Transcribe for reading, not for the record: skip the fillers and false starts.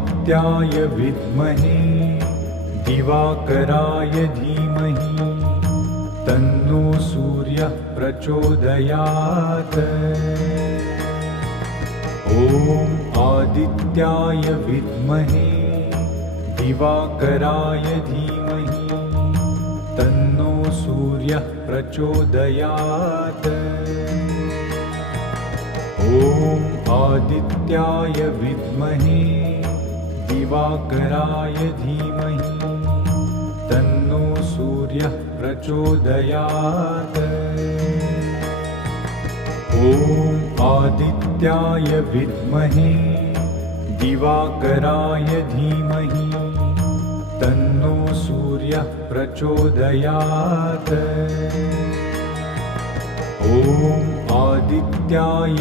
आदित्याय विद्महे दिवाकराय धीमहि तन्नो सूर्यः प्रचोदयात्। ॐ आदित्याय विद्महे दिवाकराय धीमहि तन्नो सूर्यः प्रचोदयात्। ॐ आदित्याय विद्महे दिवाकराय धीमहि तन्नो सूर्यः प्रचोदयात्। ॐ आदित्याय विद्महे दिवाकराय धीमहि तन्नो सूर्यः प्रचोदयात्। ॐ आदित्याय